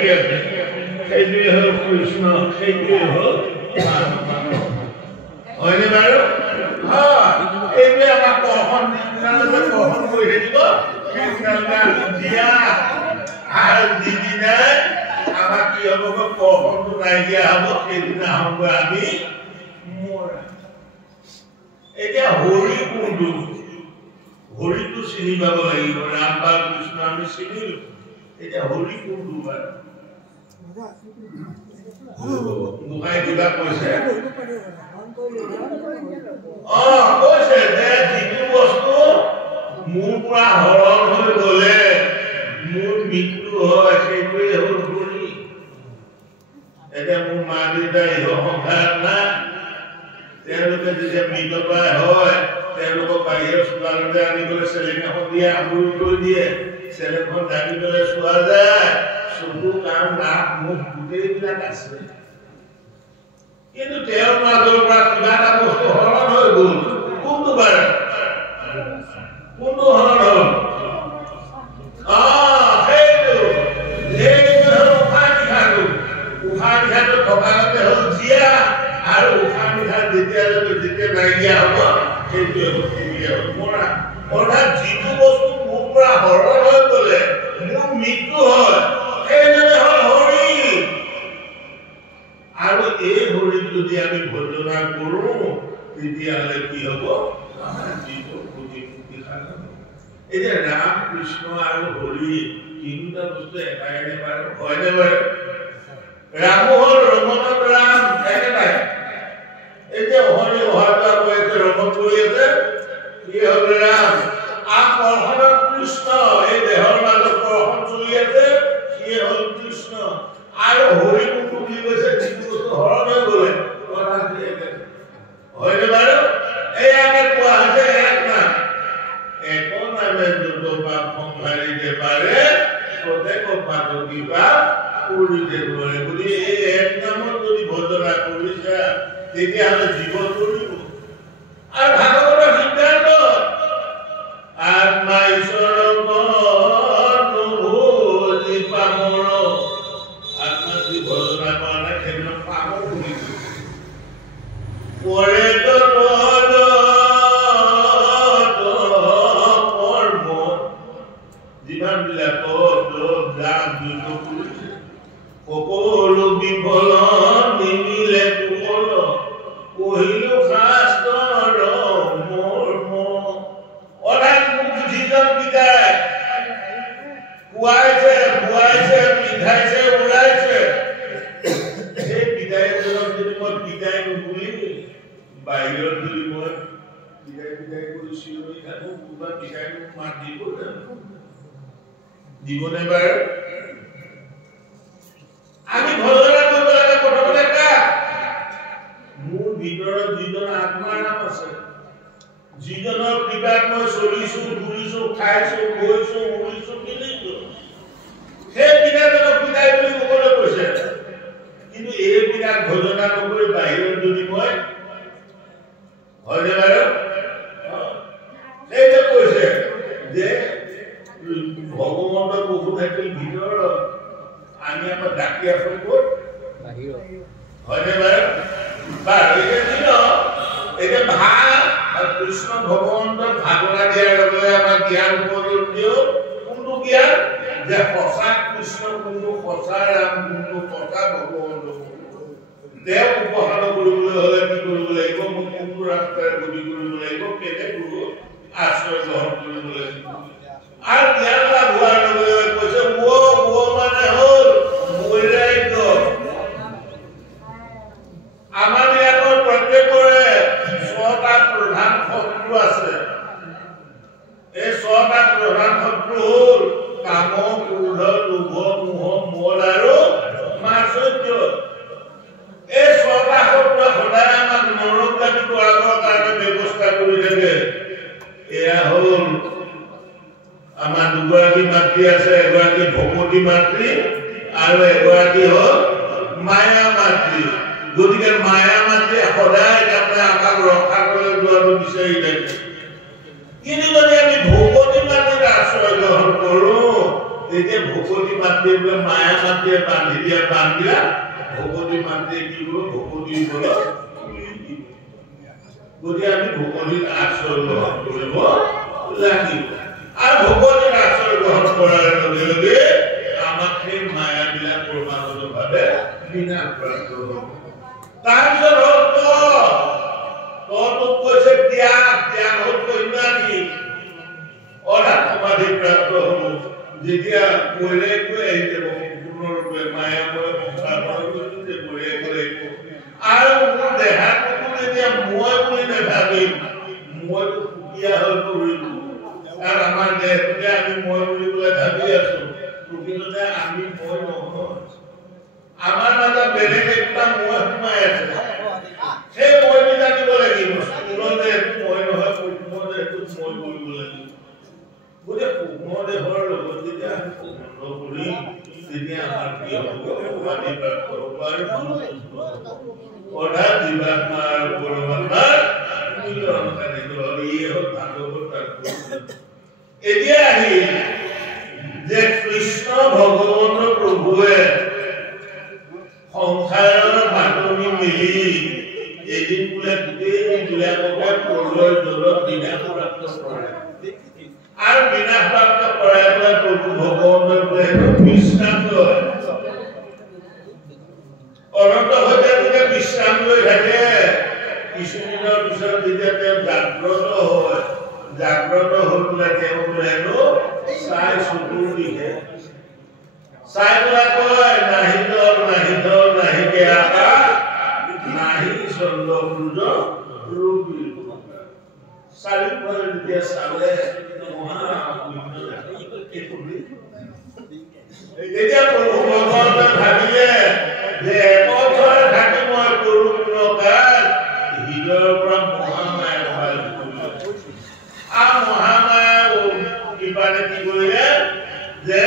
লাগি আছে সেইটোৱে হ'ল কৃষ্ণ সেইটোৱে হ'ল হয়নে বাৰু এইটোৱে আমাক কৰ্ষণ কৰ্ষণ কৰি থাকিব দিয়া আৰু যিদিনাই আমাক কি হ'ব কৰ্ষণটো নাইকিয়া হ'ব সেইদিনা হ'ব আমি মৰা এতিয়া হৰি কোনটো হৰিটো চিনি পাব লাগিব ৰাম বা কৃষ্ণ আমি চিনিলো এতিয়া হৰি কোনটো বাৰু গোসাঁই কিবা কৈছে কৈছে যে যিটো বস্তু মোৰ পৰা হৰণ হৈ গ'লে মোৰ মৃত্যু হয় সেইটোৱে হ'ল হৰি এতিয়া মোৰ মা দেউতা ইহ সংসাৰ নাই তেওঁলোকে যেতিয়া মৃতপ্ৰায় হয় তেওঁলোকক বাহিৰৰ চোতালতে আনি পেলাই চেলেং এখন দিয়ে আগুৰি থৈ দিয়ে চেলেংখন ঢাকি পেলাই চোৱা যায় চকু কাণ নাক মুখ গোটেইবিলাক আছে কিন্তু তেওঁৰ মাজৰ পৰা কিবা এটা বস্তু হৰণ হৈ গ'ল কোনটো বাৰু কোনটো হৰণ হ'ল উশাহ নিশাটো থকাতে হ'ল জীয়া আৰু উশাহ নিশা যেতিয়া নাইকিয়া হ'ব সেইটোৱে হ'ল মৰা অৰ্থাৎ যিটো বস্তু মোৰ পৰা হৰণ হৈ গ'লে মোৰ মৃত্যু হয় সেইজনে হ'ল হৰি আৰু এই হৰিক যদি আমি ভজনা কৰোঁ তেতিয়াহ'লে কি হ'ব জীৱন কোটি এতিয়া ৰাম কৃষ্ণ আৰু হৰি তিনিটা বস্তু এটাই বাৰু হয়নে বাৰু ৰাম হ'ল ৰমণত ৰাম একেটাই এতিয়া হৰি অহাটা কৈ আছে ৰমণ কৰি আছে কি হ'ল ৰাম কৰ্ষণত কৃষ্ণ এই দেহৰ মাজত কৰ্ষণ চলি আছে সিয়ে হ'ল কৃষ্ণ আৰু হৰি কোনটো বুলি কৈছে যিটো বস্তু হৰণ হৈ গ'লে হয়নে বাৰু এয়াকে কোৱা হৈছে এক নাম একো নামে যত পাপ সংসাৰিতে পাৰে প্ৰত্যেক পাতকী পাপ কৰিতে পাৰে বুলি এই এক নামত যদি ভজনা কৰিছা তেতিয়াহ'লে জীৱন কৰিব আৰু ভাগৱতৰ সিদ্ধান্ত আত্মা ঈশ্বৰ পামৰ আত্মা যদি ভজনা কৰা নাই সেইবিলাক পামৰ বুলি পৰে সকলো বিফল নিমিলে কোমল কহিলো শাস্ত্ৰৰ মৰ্ম অৰ্থাৎ মোক যিজন পিতাই খুৱাইছে বুৱাইছে পিন্ধাইছে উৰাইছে সেই পিতাইজনক যদি মই পিতাই নুবুলি বাহিৰত যদি মই পিতাই কৰি চিঞৰি থাকোঁ কোনোবা পিতাই মোক মাত দিব জানো দিবনে বাৰু আমি ভজনা কৰিব লাগে প্ৰথমতে মোৰ ভিতৰত যিজন আত্মাৰ নাম আছে যিজনৰ কৃপাত মই চলিছো ঘূৰিছো খাইছো গৈছো উৰিছো কিনিছো সেই পিতাজনক পিতাই বুলি ক'বলৈ কৈছে কিন্তু এই পিতাক ভজনা নকৰি বাহিৰত যদি মই হয়নে বাৰু সেইটোৱে কৈছে যে ভগৱন্তৰ বহুত থাকিল ভিতৰত আমি আমাৰ ডাকি আছো ক'ত বাহিৰত হয়নে বাৰু এতিয়া কৃষ্ণ ভগৱন্তৰ ভাগৰা দিয়াৰ লগে আমাৰ জ্ঞান উপযোগ দিও কোনটো জ্ঞান যে সঁচা কৃষ্ণ কোনটো সঁচা ৰাম কোনটো সঁচা ভগৱন্ত তেওঁক উপাসনা কৰিবলৈ হ'লে কি কৰিব লাগিব মোক কোনটো ৰাস্তাৰে গতি কৰিব লাগিব কেনে গুৰু আশ্ৰয় গ্ৰহণ কৰিব লাগিব আৰু জ্ঞান লাভ হোৱাৰ লগে লগে কৈছে মানে হ'ল বৈৰাগ্য আমাৰ ইয়াৰ প্ৰত্যেকৰে 6টা প্ৰধান শত্ৰু আছে এই 6টা প্ৰধান শত্ৰু হ'ল কাম ক্ৰোধ লোভ মোহ মদ আৰু মাৎসৰ্য এই 6টা শত্ৰুৱে সদায় আমাক নৰকগামী কৰাৰ কাৰণে ব্যৱস্থা কৰি থাকে এয়া হ'ল আমাৰ দুগৰাকী মাতৃ আছে এগৰাকী ভগৱতী মাতৃ আৰু এগৰাকী হ'ল মায়া মাতৃ গতিকে মায়া মাতৃয়ে সদায় তাৰমানে আমাক ৰক্ষা কৰি যোৱাটো বিচাৰি থাকে কিন্তু যদি আমি ভগৱতী মাতৃক আশ্ৰয় গ্ৰহণ কৰোঁ তেতিয়া ভকতি মাতি মায়া মাতিয়ে বান্ধি দিয়া বান্ধিলা ভকতি মাতি কি কৰিব ভকতি বলত গতি আমি ভকতিৰ আশ্ৰয় গ্ৰহণ কৰিব লাগিব আৰু ভকতিৰ আশ্ৰয় গ্ৰহণ কৰাৰ লগে লগে আমাক সেই মায়াবিলাক ক্ৰমাগতভাৱে বিনাশ প্ৰাপ্ত হ'ব তাৰপিছত তোক কৈছে ত্যাগ ত্যাগ হ'ল কন্যাটি অৰ্থাৎ সমাধি প্ৰাপ্ত হ'ব যেতিয়া কৈলে কৈ আহি যাব সম্পূৰ্ণৰূপে মায়াময় সংসাৰময় যে কৈলে কৈ আৰু মোৰ দেহাটো যেতিয়া মই বুলি নাভাবিম মইতো সুকীয়া হৈ পৰিলো কাৰণ আমাৰ দেহটোকে আমি মই বুলি পেলাই ভাবি আছো প্ৰকৃততে আমি মই নহয় আমাৰ মাজত বেলেগ একটা মই সোমাই আছে সেই মইটো জানিব লাগিব স্কুলৰ দেহটো মই নহয় সূক্ষ্ম দেহটো মই কৰিব লাগিব গতিকে সূক্ষ্ম দেহৰ লগত যেতিয়া আমি সম্বন্ধ কৰিম তেতিয়া আমাৰ কি হ'ব সমাধি প্ৰাপ্ত হ'ব আৰু অৰ্থাৎ জীৱাত্মাৰ পৰমাত্মাৰ মিলন সাধিত হ'ব ইয়ে হ'ল ভাগৱত তাৎপৰ্য এতিয়া আহি যে কৃষ্ণ ভগৱন্ত প্ৰভুৱে সংসাৰৰ বাটনি মিলি এদিন বোলে গোটেইবিলাককে প্ৰলয় জলত বিনাশ প্ৰাপ্ত কৰে আৰু বিনাশ প্ৰাপ্ত কৰাই পেলাই প্ৰভু ভগৱন্তৰ বোলে বিশ্ৰাম লয় অনন্ত হৈ যেতিয়া বিশ্ৰাম লৈ থাকে কিছুদিনৰ পিছত যেতিয়া তেওঁ জাগ্ৰত হৈ পেলাই তেওঁ বোলে চাই চকুৰ দিশে চাই পেলাই কয় নাহি দল নাহি আকাশ নাহি চন্দ্ৰ সূৰ্য ৰবি চাৰিওফালে যেতিয়া চালে তেতিয়া প্ৰভু ভগৱন্তে ভাবিলে যে একথৰে থাকি মই কৰোঁ কাজ হৃদয়ৰ পৰা মহামায়া ভাল কৰিলে আৰু মহামায়া কৃপানে কি কৰিলে যে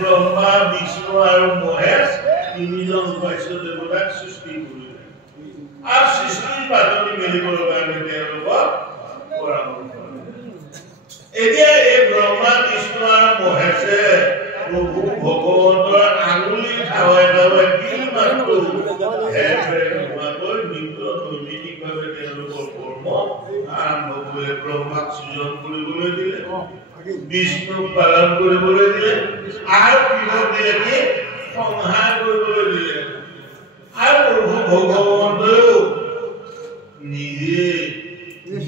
ব্ৰহ্মা বিষ্ণু আৰু মহেশ তিনিজন উপাস্য দেৱতাক সৃষ্টি কৰিলে আৰু সৃষ্টিৰ পাতনি মেলিবৰ কাৰণে তেওঁলোকক পৰামৰ্শ এতিয়া এই ব্ৰহ্মা বিষ্ণু আৰু মহেশে প্ৰভু ভগৱন্তৰ আঙুলি ঠাৱে ঠাৱে তিল মাত্ৰ নৈমিত্তিকভাৱে তেওঁলোকৰ কৰ্ম আৰম্ভ কৰি ব্ৰহ্মাক সৃজন কৰিবলৈ দিলে বিষ্ণুক পালন কৰিবলৈ দিলে আৰু কিহত দিলে কি সংহাৰ কৰিবলৈ দিলে আৰু প্ৰভু ভগৱন্তও নিজে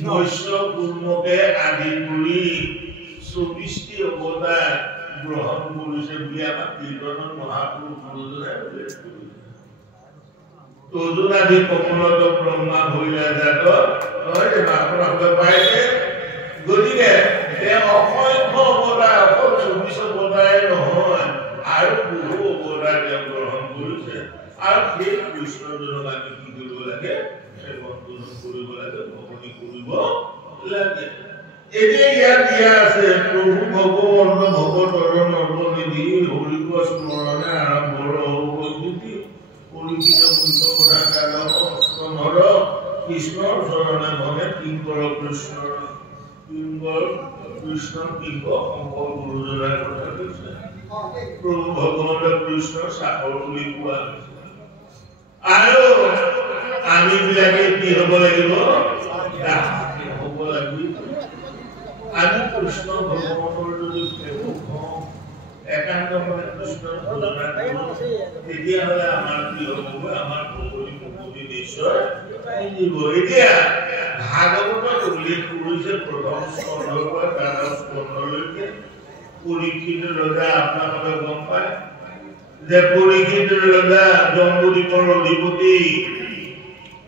মৎস্য কুৰ্মকে আদি কৰি 24টি অৱতাৰ গ্ৰহণ কৰিছে বুলি আমাক কীৰ্তনত মহাপুৰুষ গুৰুজনাই উল্লেখ কৰিছে তদুনাদি কমলত ব্ৰহ্মা ভৈলা জাত নহয় যে আপোনালোকে পাইছে গতিকে তেওঁ অসংখ্য অৱতাৰ অকল 24 অৱতাৰে নহয় আৰু বহু অৱতাৰ তেওঁ গ্ৰহণ কৰিছে আৰু সেই কৃষ্ণজনক আমি কি কৰিব লাগে সেৱন কৰিব লাগে ভক্তি কৰিব লাগে এতিয়া ইয়াত দিয়া আছে প্ৰভু ভগৱন্ত ভগতৰ নৱনিধি হৰিক স্মৰণে আৰম্ভ হৌতি পৰীক্ষিত মুখ্য কথা কাল স্কন্ধৰ কৃষ্ণৰ চৰণে মনে কিংকৰ কৃষ্ণৰ কিংকৰ কৃষ্ণ কিংকৰ শংকৰ গুৰুজনাৰ কথা কৈছে প্ৰভু ভগৱন্ত কৃষ্ণ চাকৰ বুলি কোৱা হৈছে আৰু আমি বিলাকে কি হ'ব লাগিব হ'ব লাগিব আমি কৃষ্ণ ভগৱানৰ যদি সেৱক হওঁ একান্তভাৱে কৃষ্ণৰ ভজনা কৰোঁ তেতিয়াহ'লে আমাৰ কি হ'ব আমাৰ ভগৱতী নিশ্চয় আহিব এতিয়া ভাগৱতত উল্লেখ কৰিছে প্ৰথম স্কন্ধৰ পৰা 12 স্কন্ধলৈকে পৰীক্ষিত ৰজা আপোনালোকে গম পায় যে পৰীক্ষিত ৰজা জম্বুদ্বীপৰ অধিপতি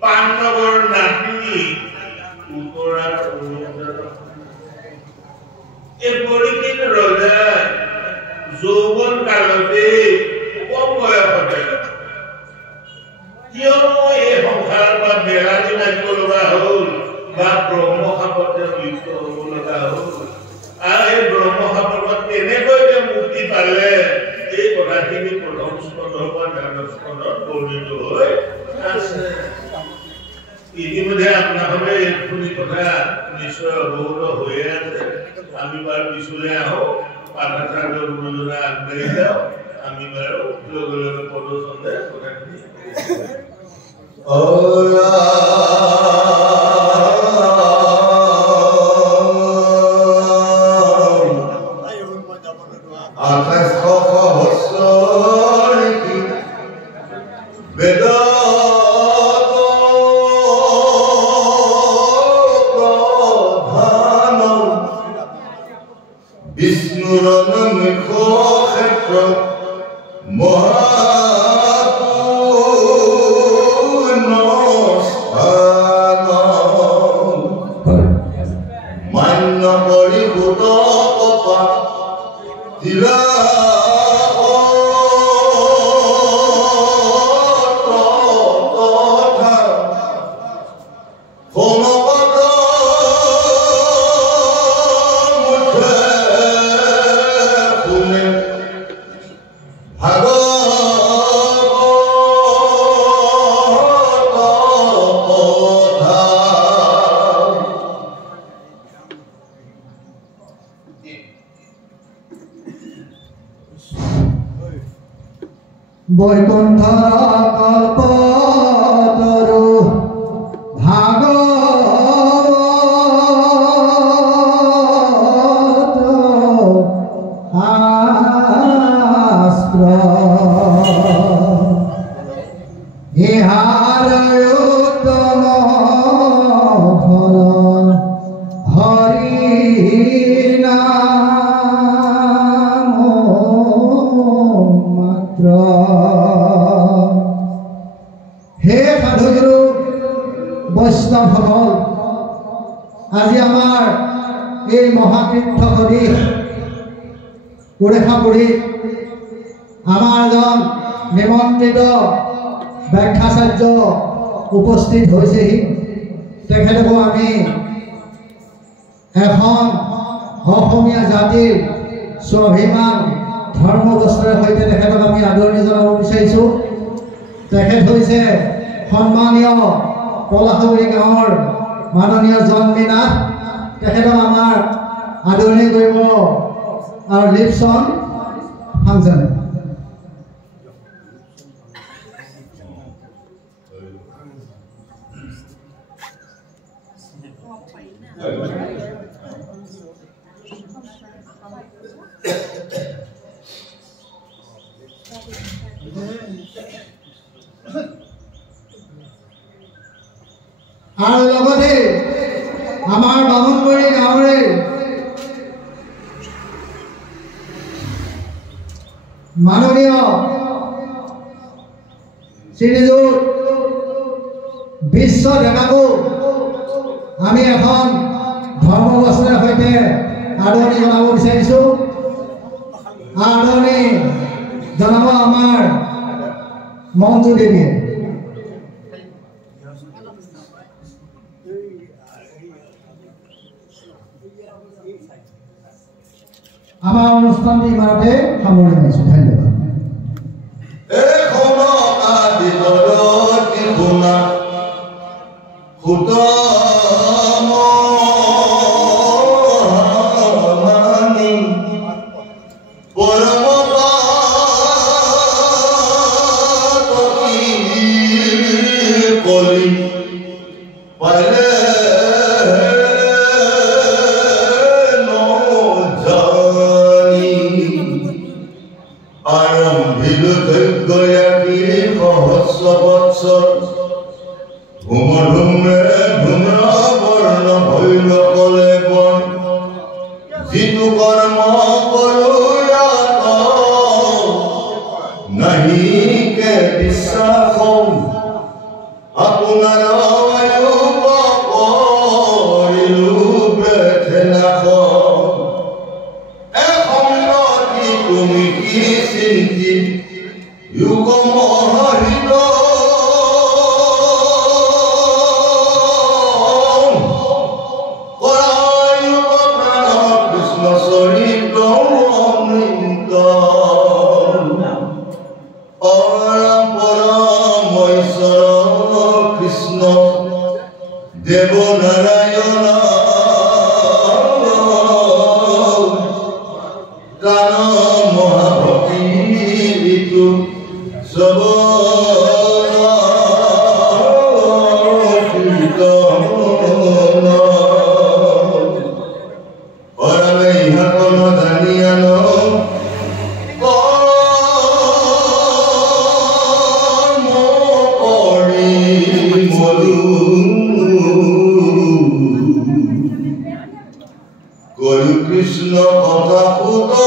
পাণ্ডৱৰ নাতি উত্তৰাৰ এই পৰীক্ষিত ৰজা যৌৱন কালতে কম বয়সতে কিয়নো এই সংসাৰৰ পৰা বেৰালি মাৰিব লগা হ'ল বা ব্ৰহ্মশাপত লিপ্ত হ'ব লগা হ'ল আৰু এই ব্ৰহ্মশাপত কেনেকৈ তেওঁ মুক্তি পালে এই কথাখিনি প্ৰথম স্কন্ধৰ পৰা 12 স্কন্ধত বৰ্ণিত হৈ আছে ইতিমধ্যে আপোনালোকে এইখিনি কথা নিশ্চয় অৱগত হৈয়ে আছে আমি বাৰু পিছলৈ আহোঁ পাঠাচাৰ্য গুৰুজনা আগবাঢ়ি যাওঁ আমি বাৰু লগে লগে প্ৰদৰ্শনে কথাখিনি উপস্থিত হৈছেহি তেখেতকো আমি এখন অসমীয়া জাতিৰ স্বাভিমান ধৰ্মবস্ত্ৰৰ সৈতে তেখেতক আমি আদৰণি জনাব বিচাৰিছোঁ। তেখেত হৈছে সন্মানীয় পলাশগুৰি গাঁৱৰ মাননীয় জন্মীনাথ। তেখেতক আমাৰ আদৰণি কৰিব আৰু লিপছন ফাংচনে আৰু লগতে আমাৰ বামুণবাৰী গাঁৱৰে মাননীয় শ্ৰীযুত বিশ্ব ডেকাকো আমি এখন ধৰ্মবস্ত্ৰৰ সৈতে আদৰণি জনাব বিচাৰিছোঁ। আদৰণি জনাব আমাৰ মঞ্জু দেৱীয়ে। আমাৰ অনুষ্ঠানটি ইমানতে সামৰণি মাৰিছোঁ। ধন্যবাদ। Kৃষ্ণ কথা